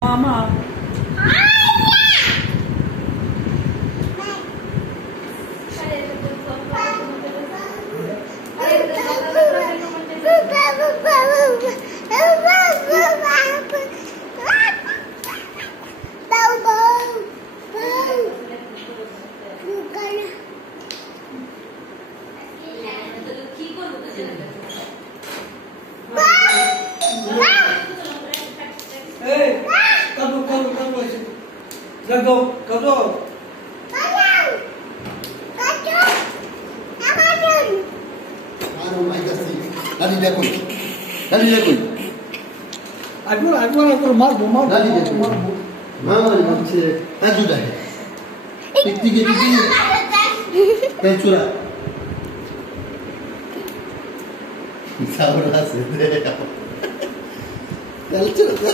Mama. Hey, come. Let's go. Aku marbo. Mama macam aju dah. Tiga. Pencura. Sabar hasil deh. Tencura.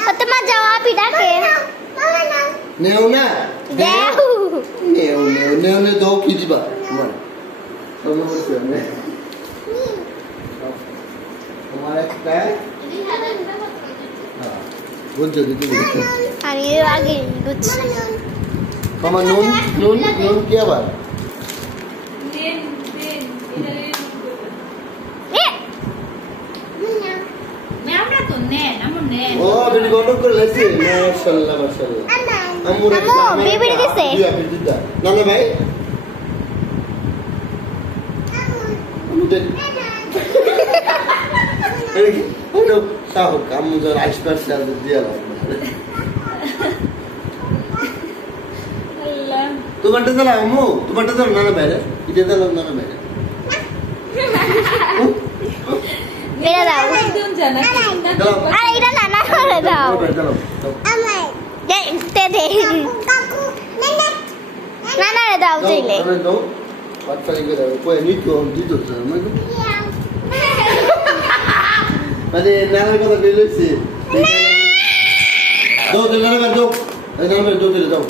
Fatima jawab tidak ke? Neona. Jauh. Neona dua kiri bah. Kamu macam ni. Hamaरा क्या है? Bunca gitu. Hari lagi good. Mama nun क्या बात? Oh, jadi gondok कर लेती है. माशाल्लाह. Kamu bibir कैसे? Iya, bibir dah. Nana भाई? Kamu deh. Aduh, tahu kamu jangan spesial dia lah. Tu bantu tu lah, kamu. Tu bantu tu nana भाई. Itu tu nana भाई. Mira daw. Ay, ira na daw. Amay. Te. Nana daw tile. No. What kali kita? Kau ni tu tu. Mane nana kata beli sih. Do nana bantu. Nana bantu tu do.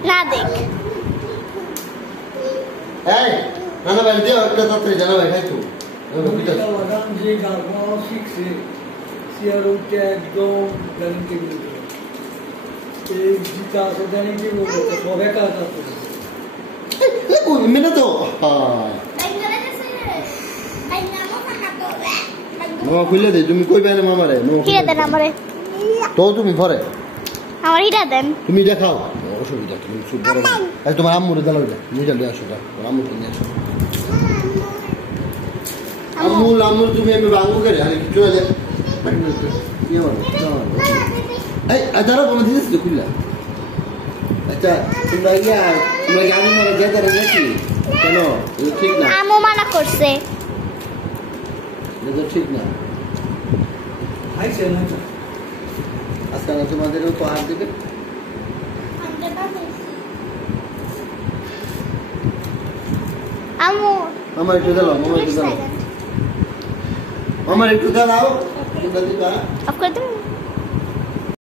Nadik. Hey, nana bantu dia kita tak terjana baik tu. Kita orang jika mau fiksi, siaran ekdom garanti milte. Jika sedang ini boleh, तो बेकार जाता है. कोई minute तो. मामा खुले दे तुम कोई पहले मामा रे. Kira dan amare. तो तुम भरे. Amar ira dan. তুমি দেখাও অসুবিধা তুমি শুধু বড় এই তোমার আম্মুরে দাও এটা মুইটা লই আসো দাও আম্মুকে নিয়ে আসো আম্মু তুমি আমি বাঙ্গু করে আরে কিছু না যে নিয়ে বলো এই আদারা বলে দিছিস তো খুললা আচ্ছা তোমরা গাড়ি মারা যেতে নাকি কেন এটা ঠিক না আম্মু মানা করছে এটা ঠিক না আইছে না আজকাল তোমাদেরও তো আর দিবে Amu. মামা একটু দাও মামা একটু দাও Off kar dum.